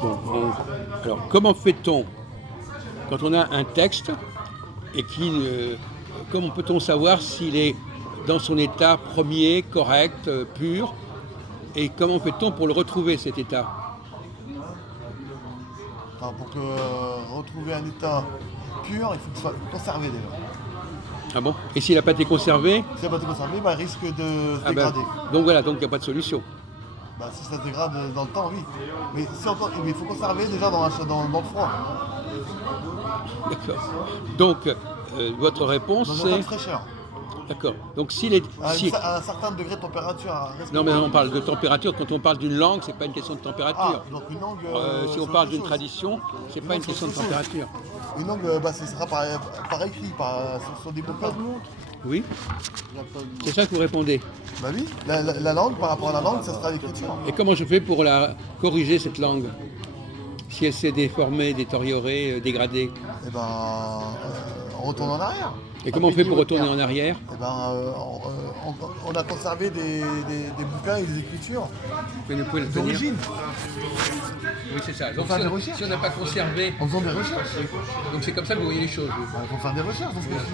Bon, alors, comment fait-on quand on a un texte et comment peut-on savoir s'il est dans son état premier, correct, pur, et comment fait-on pour le retrouver, cet état? Enfin, pour retrouver un état pur, il faut qu'il soit conservé déjà. Ah bon? Et s'il n'a pas été conservé? Si il n'a pas été conservé, il risque de se Ah ben, dégrader. donc voilà, donc il n'y a pas de solution. Si ça se dégrade dans le temps, oui. Mais il faut conserver déjà dans le froid, D'accord. Donc, votre réponse, dans un c'est... état de fraîcheur. D'accord. Donc, s'il est... À un certain degré de température. Non, mais on parle de température. Quand on parle d'une langue, c'est pas une question de température. Donc une langue. Si on parle d'une tradition, c'est pas une question de température. Une langue, ce sera par écrit, sur des bouquins. Oui. C'est ça que vous répondez. Bah oui, la langue, par rapport à la langue, ça sera l'écriture. Et comment je fais pour la corriger, cette langue? Si elle s'est déformée, détériorée, dégradée? On retourne en arrière. Et comment on fait pour retourner en arrière? On a conservé des bouquins et des écritures Vous pouvez le tenir d'origine. Oui, c'est ça. Donc, faire des recherches. si on n'a pas conservé... En faisant des recherches. Donc c'est comme ça que vous voyez les choses. Il faut faire des recherches dans ce cas-ci.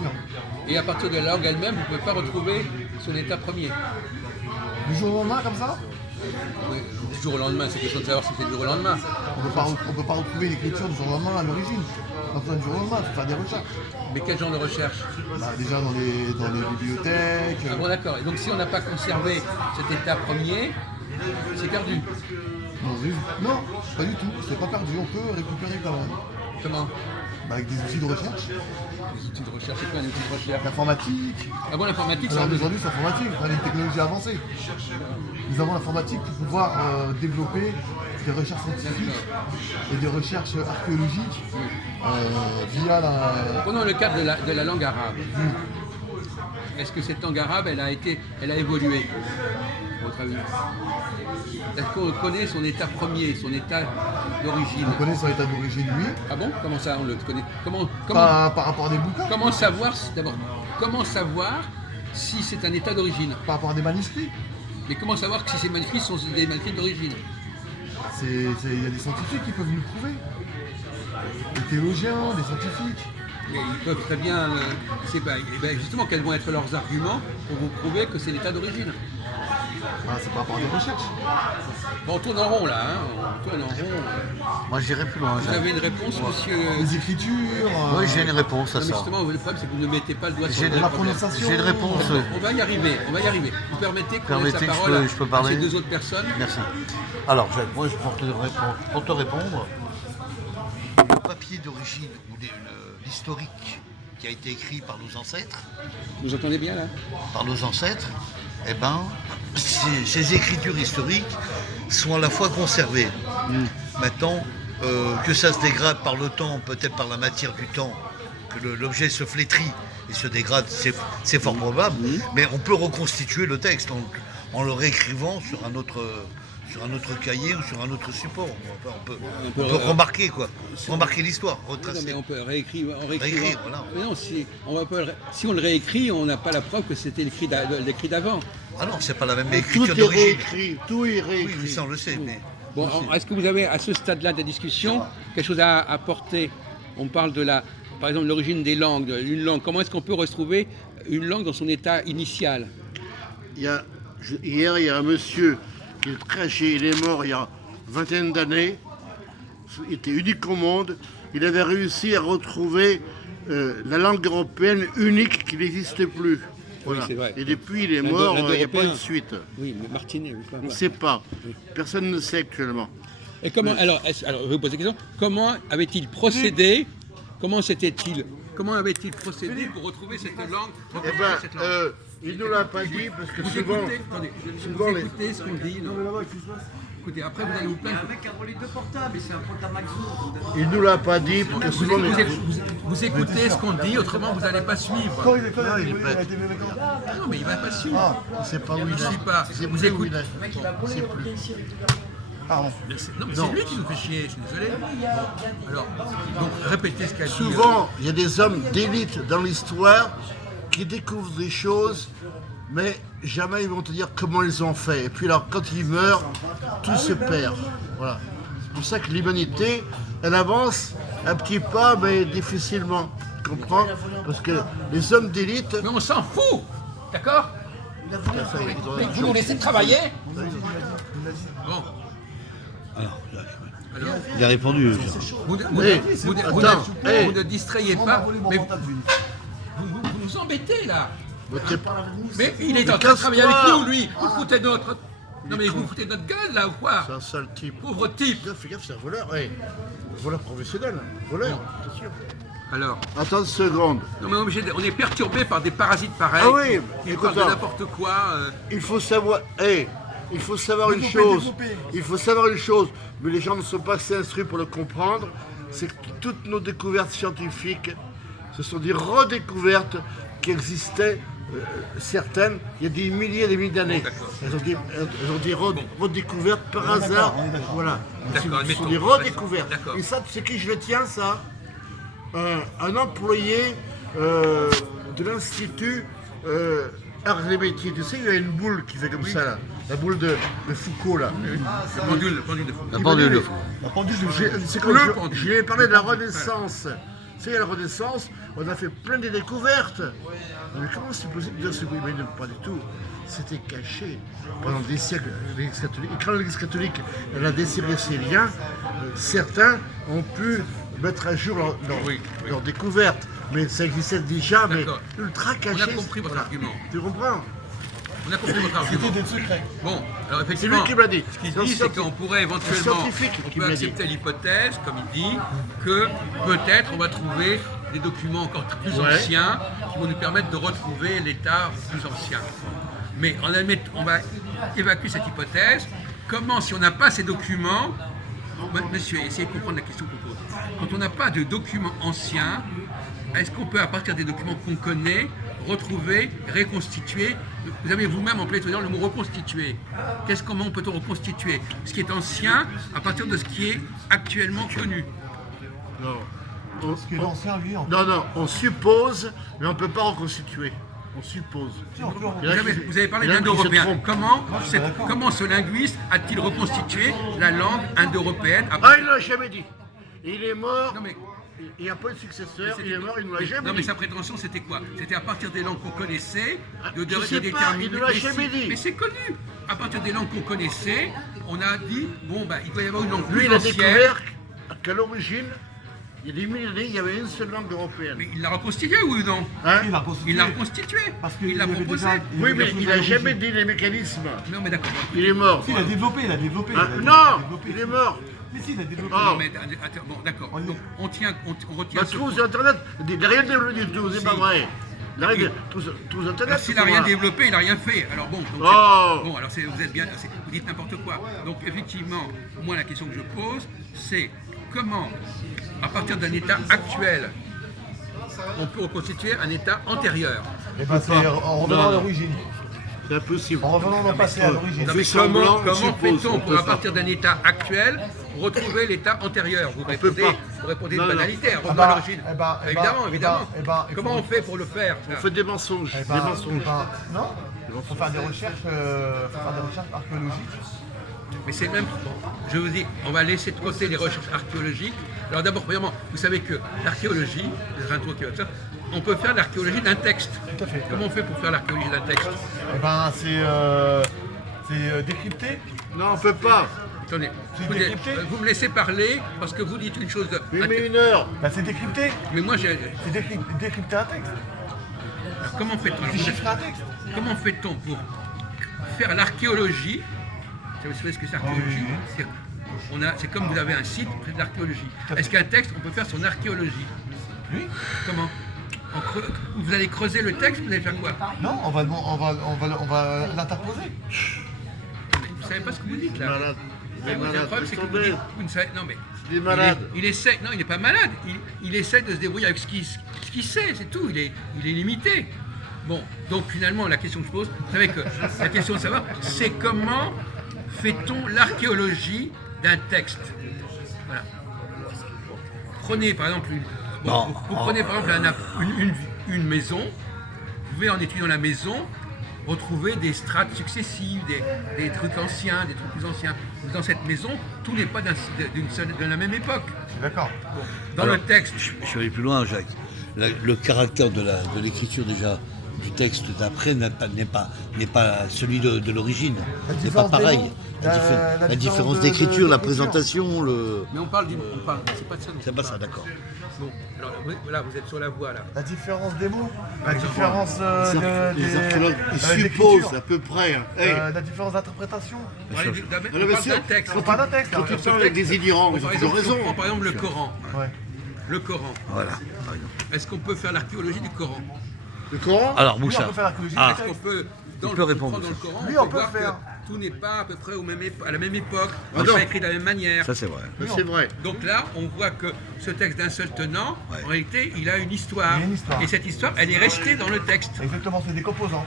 Et à partir de la langue elle-même, vous ne pouvez pas retrouver son état premier. Du jour au lendemain, comme ça? Oui, du jour au lendemain, c'est question de savoir si c'est du jour au lendemain. On ne peut pas retrouver l'écriture du jour au lendemain à l'origine. Pas besoin du jour au lendemain, il faut faire des recherches. Mais quel genre de recherche? Déjà dans les bibliothèques. Ah bon, d'accord. Et donc si on n'a pas conservé cet état premier, c'est perdu. Non, pas du tout. C'est pas perdu. On peut récupérer quand même. Comment? Avec des outils de recherche. Les outils de recherche, c'est quoi un outil de recherche? L'informatique. Ah bon, l'informatique, c'est Alors un aujourd'hui, c'est informatique. On a une technologie avancée. Nous avons l'informatique pour pouvoir développer des recherches scientifiques et des recherches archéologiques via la... Prenons le cadre de la langue arabe. Est-ce que cette langue arabe, elle a évolué, à votre avis? Est-ce qu'on connaît son état premier, son état d'origine? On connaît son état d'origine, oui. Ah bon? Comment ça, on le connaît? Par rapport à des bouquins. Comment savoir si c'est un état d'origine? Par rapport à des manuscrits. Mais comment savoir si ces manuscrits sont des manuscrits d'origine? Il y a des scientifiques qui peuvent nous le prouver. Des théologiens, des scientifiques. Mais ils peuvent très bien... justement, quels vont être leurs arguments pour vous prouver que c'est l'état d'origine? C'est par rapport à des recherches. Bon, on tourne en rond, là. On tourne en rond. Moi, j'irai plus loin. Vous avez une réponse, monsieur? Les écritures. Oui, j'ai une réponse à Non, mais ça. justement, le problème, c'est que vous ne mettez pas le doigt sur J'ai le une problème. J'ai une réponse. On va y arriver. Vous permettez qu'on laisse la Permettez que parole je peux à parler ces deux autres personnes? Merci. Alors, pour te répondre, le papier d'origine ou l'historique qui a été écrit par nos ancêtres, Vous entendez bien, là? ces écritures historiques sont à la fois conservées. Maintenant, que ça se dégrade par le temps, peut-être par la matière du temps, que l'objet se flétrit et se dégrade, c'est fort probable, mais on peut reconstituer le texte en le réécrivant sur un autre cahier ou sur un autre support. On peut remarquer l'histoire, retracer. Non, mais on peut réécrire. Voilà. Mais non, si on le réécrit, on n'a pas la preuve que c'était l'écrit d'avant. Ah non, c'est pas la même Tout écriture est d'origine. réécrit, tout est Oui, réécrit. ça on le sait, mais... Bon, alors, est-ce que vous avez, à ce stade-là de la discussion, quelque chose à apporter? On parle par exemple, l'origine des langues, une langue. Comment est-ce qu'on peut retrouver une langue dans son état initial? Hier, il y a un monsieur qui est très âgé, il est mort il y a une vingtaine d'années. Il était unique au monde. Il avait réussi à retrouver la langue européenne unique qui n'existe plus. Voilà. Oui, c'est vrai. Et depuis, il est mort, il n'y a pas eu de suite. Oui, mais Martinet, oui, On ne sait pas. Personne ne sait actuellement. Et comment, alors, je vais vous poser la question, comment avait-il procédé? Comment avait-il procédé pour retrouver cette langue? Il ne nous l'a pas dit parce que Vous souvent... écoutez ce qu'on dit. Écoutez, après vous allez vous plaindre. Un mec qui a volé deux portables et c'est un portable Maxo. Il ne nous l'a pas dit parce que souvent... Vous écoutez ce qu'on dit, autrement vous n'allez pas suivre. Quand il est Ah non, mais il va pas suivre. on ne sait pas où il Il ne est. suit pas. Vous écoutez. Le mec il a volé, il a ici avec le gars. Pardon. Non, mais c'est lui qui nous fait chier, je suis désolé. Alors, donc répétez ce qu'a dit. Souvent, il y a des hommes d'élite dans l'histoire qui découvrent des choses, mais jamais ils vont te dire comment ils ont fait. Et puis alors, quand ils meurent, tout se perd. Voilà. pour ça que l'humanité, elle avance un petit pas, mais difficilement. Tu comprends? Parce que les hommes d'élite. Mais on s'en fout, d'accord? Mais vous nous laissez travailler? Bon. Alors, Il a répondu. vous ne distrayez pas, mais vous nous embêtez là. Mais il est en train de travailler avec nous, lui. Vous foutez notre... Non mais vous foutez notre gueule là ou quoi? C'est un sale type. Pauvre type. Fais gaffe, c'est un voleur. Voleur professionnel. Voleur, c'est sûr. Alors, Attends une seconde. non mais on est perturbé par des parasites pareils. Ah oui, Ils écoute, parlent de attends. n'importe quoi. Il faut savoir. Il faut savoir une Développer, chose. développer. Il faut savoir une chose, mais les gens ne sont pas assez instruits pour le comprendre. C'est que toutes nos découvertes scientifiques, ce sont des redécouvertes qui existaient, certaines, il y a des milliers et des milliers d'années. D'accord. Elles ont des redécouvertes par hasard. Voilà. D'accord, Ce sont admettons. des redécouvertes. D'accord. Et ça, tu sais qui je le tiens, ça? Un employé de l'Institut Arts et Métiers. Tu sais, il y a une boule qui fait comme ça, là. La boule de Foucault, là. Le pendule de fou. La pendule de fou. La pendule de C'est comme Le pendule. je lui ai parlé de la Renaissance. Tu sais, à la Renaissance, on a fait plein de découvertes. Mais comment c'est possible de dire ce mais non, pas du tout. C'était caché pendant des siècles. L'Église catholique. Et quand l'Église catholique elle a desserré ses liens, certains ont pu mettre à jour leur découverte. Mais ça existait déjà, mais D'accord. ultra caché. On a compris votre argument. Tu comprends? On a compris votre argument. C'était des secrets. Bon, alors C'est effectivement, lui qui me l'a dit. ce qu'il C'est un dit, c'est scientifique. qu'on pourrait éventuellement, scientifique on qui peut me l'a dit. accepter l'hypothèse, comme il dit, que peut-être on va trouver des documents encore plus anciens qui vont nous permettre de retrouver l'état plus ancien. Mais on va évacuer cette hypothèse. Comment, si on n'a pas ces documents, monsieur, essayez de comprendre la question qu'on pose. Quand on n'a pas de documents anciens, est-ce qu'on peut, à partir des documents qu'on connaît, retrouver, reconstituer? Vous avez vous-même employé tout à l'heure le mot reconstituer. Comment peut-on reconstituer ce qui est ancien à partir de ce qui est actuellement connu? Non. Ce qui est l'ancien, lui, en Non, on suppose, mais on ne peut pas reconstituer. On suppose. Vous avez parlé Il y en a qui se d'indo-européen. trompent. Comment ce linguiste a-t-il reconstitué la langue indo-européenne à Ah, il ne l'a jamais dit. Il est mort. Non, mais- Il n'y a pas de successeur. Il c'était- est mort, il ne l'a jamais Non mais dit. sa prétention c'était quoi? C'était à partir des langues qu'on connaissait de je sais pas, déterminer. il ne l'a Mais jamais dit. Mais c'est connu. À partir des langues qu'on connaissait, on a dit bon bah il doit y avoir une langue Lui, plus il a ancienne. découvert qu'à l'origine, il y a des milliers d'années, il y avait une seule langue européenne. Mais il l'a reconstitué oui ou non? Hein? Il a reconstitué. Il l'a reconstitué. Parce qu'il Il l'a avait proposé. déjà- Oui, mais il n'a déjà jamais l'origine. dit les mécanismes. Non mais d'accord. Il est mort. Si, il a développé. Ah, il non, a développé. il est mort. Mais si, il a développé. Oh. Non mais attends, bon d'accord. Donc on retient Bah, ce trouve point. sur Internet, il n'a rien développé du tout, c'est Si. pas vrai. Il a rien Oui. trouve sur Internet. Alors, s'il n'a rien c'est développé, il n'a rien fait. Alors bon, donc, Oh. bon alors vous êtes bien, vous dites n'importe quoi. Donc effectivement, moi la question que je pose, c'est comment, à partir d'un état actuel, on peut reconstituer un état antérieur. Et ben, c'est en revenant à l'origine. C'est impossible. En revenant dans le passé à l'origine. On mais fait semblant, on comment suppose, fait-on on pour, peut à pas. partir d'un état actuel, retrouver l'état antérieur? Vous peut répondez, pas. vous répondez Non, de non. banalité, Ah revenons bah, à l'origine. Évidemment, évidemment. il Comment faut- on fait pour le faire ça On fait des mensonges. Eh Des ben, mensonges. non, il faut faire des recherches, archéologiques. Mais c'est même, je vous dis, on va laisser de côté les recherches archéologiques. Alors d'abord, premièrement, vous savez que l'archéologie, on peut faire l'archéologie d'un texte. Tout à fait. Comment on fait pour faire l'archéologie d'un texte? Eh ben, c'est décrypté. Non, on peut pas. Attendez, C'est écoutez, décrypté. vous me laissez parler parce que vous dites une chose de... Il met une heure. Ben, c'est décrypté. Mais moi, j'ai... C'est décrypter un texte. Comment fait-on? C'est chiffrer un texte. Comment fait-on pour faire l'archéologie? Vous savez ce que c'est l'archéologie? Oui. C'est comme vous avez un site, vous faites de l'archéologie. Est-ce qu'un texte, on peut faire son archéologie? Oui. Comment? Vous allez creuser le texte, vous allez faire quoi? Non, on va l'interposer. Vous ne savez pas ce que vous dites là. Malade. Il est Le malade. problème, c'est Laisse que vous tomber. dites, vous ne savez, non mais Il est malade. il essaie, non, il n'est pas malade. Il essaie de se débrouiller avec ce qu'il sait, c'est tout. Il est limité. Bon, donc finalement, la question que je pose, vous savez que la question de savoir, c'est comment fait-on l'archéologie d'un texte? Voilà. Prenez par exemple vous prenez par exemple une maison. Vous pouvez en étudiant la maison retrouver des strates successives, des trucs anciens, des trucs plus anciens. dans cette maison, tout n'est pas de la même époque. Je suis d'accord. Dans Alors, le texte, Je vais aller plus loin, Jacques. Le caractère de l'écriture déjà du texte d'après n'est pas celui de l'origine. La n'est pas différence des pareil. mots, La différence d'écriture, la présentation, mais on parle, c'est pas de ça. dont c'est on pas parle. ça, d'accord. Bon, alors voilà, vous êtes sur la voie là. La différence des mots, la différence Les archéologues ils d'écriture, supposent à peu près. Hein. Hey, la différence d'interprétation. On parle bien d'un sûr. texte. On parle d'un texte. quand tu hein. parles avec des ignorants, ils ont Par toujours exemple, si on raison. prend par exemple le Coran. Ouais. Le Coran. Voilà. par exemple. Est-ce qu'on peut faire l'archéologie du Coran? Le Coran Alors, Oui, on Moussa. peut faire l'archéologie Ah. du Est-ce qu'on texte. peut, peut si on répondre, prend dans le ça. Coran, Oui, on on peut peut voir faire. que tout n'est pas à peu près à la même époque, Ah pas non. écrit de la même manière. Ça, c'est vrai. C'est vrai. Donc là, on voit que ce texte d'un seul tenant, Ouais. en réalité, il a une histoire. Il y a une histoire. Et cette histoire, elle est restée dans le texte. Exactement, c'est des composants.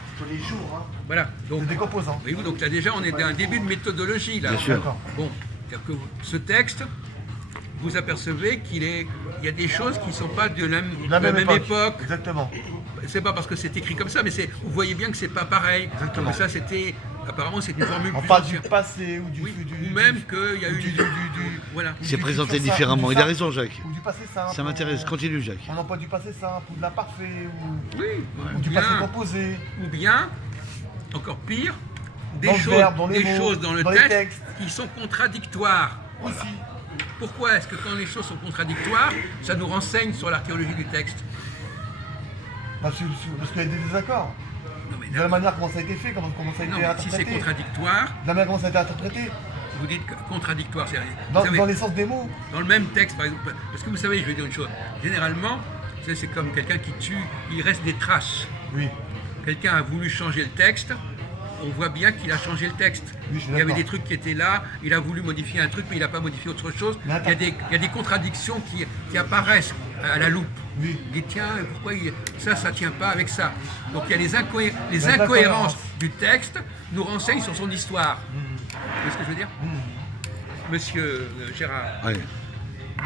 Voilà. Donc, C'est des composants. voyez-vous, donc là déjà, on est à un début de méthodologie là. Bien sûr. D'accord. Bon, c'est-à-dire que ce texte, vous apercevez qu'il y a des choses qui ne sont pas de la même époque. Exactement. C'est pas parce que c'est écrit comme ça, mais vous voyez bien que c'est pas pareil. Exactement. Que ça, apparemment, c'est une formule On plus parle du ancienne. passé ou Oui, ou même qu'il y a eu voilà. C'est du présenté futur simple, différemment. ou du Il a simple, raison, Jacques. Ou du passé simple. Ça m'intéresse. Continue, Jacques. On emploie du passé simple, ou de la parfait, ou Oui, du bien, passé composé. ou bien, encore pire, Dans le verbe, dans les des mots, choses dans le dans les texte textes. qui sont contradictoires. Aussi. Pourquoi est-ce que quand les choses sont contradictoires, ça nous renseigne sur l'archéologie du texte? Parce qu'il y a des désaccords. Non, mais De la manière comment ça a été fait, comment ça a non, été mais si c'est interprété. contradictoire, De la manière comment ça a été interprété. vous dites que contradictoire, c'est Dans, vous savez, dans l'essence des mots. dans le même texte, par exemple. Parce que vous savez, je vais dire une chose. Généralement, vous savez, c'est comme quelqu'un qui tue, il reste des traces. Oui. Quelqu'un a voulu changer le texte, on voit bien qu'il a changé le texte. Oui, je suis Il y avait d'accord. des trucs qui étaient là, il a voulu modifier un truc, mais il n'a pas modifié autre chose. Mais attends. Il y a des contradictions qui apparaissent à la loupe. Oui. Il dit tiens, pourquoi ça ne tient pas avec ça. Donc il y a les Les incohérences incohérences. du texte nous renseignent sur son histoire. Vous voyez ce que je veux dire Monsieur Gérard. Allez.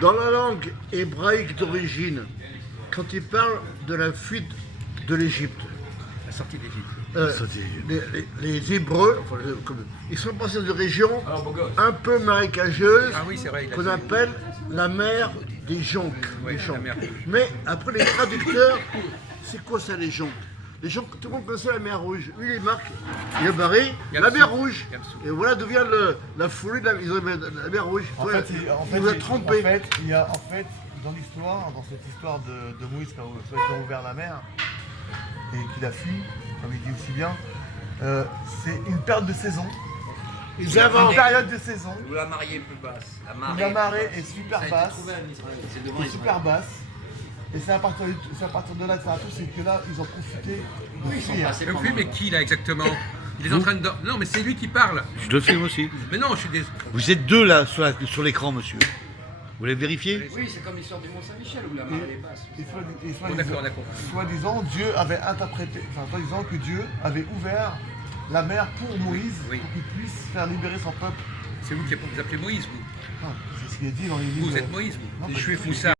Dans la langue hébraïque d'origine, quand il parle de la fuite de l'Égypte, La sortie d'Égypte. les Hébreux, ils sont passés dans une région un peu marécageuse Ah oui, c'est vrai. il a qu'on dit. appelle la mer des jonques. Oui, les la jonques. mer. Mais après les traducteurs, c'est quoi ça les jonques? Les jonques, tout le monde connaissait la mer Rouge. Lui, il marque, il a barré la Yamsou. mer Rouge. Yamsou. Et voilà d'où vient la folie de la mer Rouge. En Voilà. fait, il vous a trompé. il y a en fait dans l'histoire, dans cette histoire de Moïse quand il a ouvert la mer et qu'il a fui, comme il dit aussi bien, c'est une perte de saison. Ils Une inventent. période de saison Ou la marée est plus basse. La où marée. la marée est super Ça a été basse. trouvé en Israël. C'est devant Est Israël. super basse. Et c'est à partir de là que ça a tout, c'est que là, ils ont profité de fuir. passés Le pendant- film est qui là exactement? Il est en train de... Non, mais c'est lui qui parle. Je le filme aussi. Mais non, je suis désolé. Vous êtes deux là sur l'écran, monsieur. Vous l'avez vérifié? Oui, c'est comme l'histoire du Mont-Saint-Michel où la marée est basse. Et Bon, d'accord, d'accord. soi-disant, Dieu avait interprété, enfin, soi-disant que Dieu avait ouvert la mer pour Moïse, Oui. pour qu'il puisse faire libérer son peuple. C'est vous qui vous appelez Moïse, vous. Ah, c'est ce qu'il est dit dans les livres. Vous êtes Moïse, vous. Non, Les pas du Juifs tout. Moussa.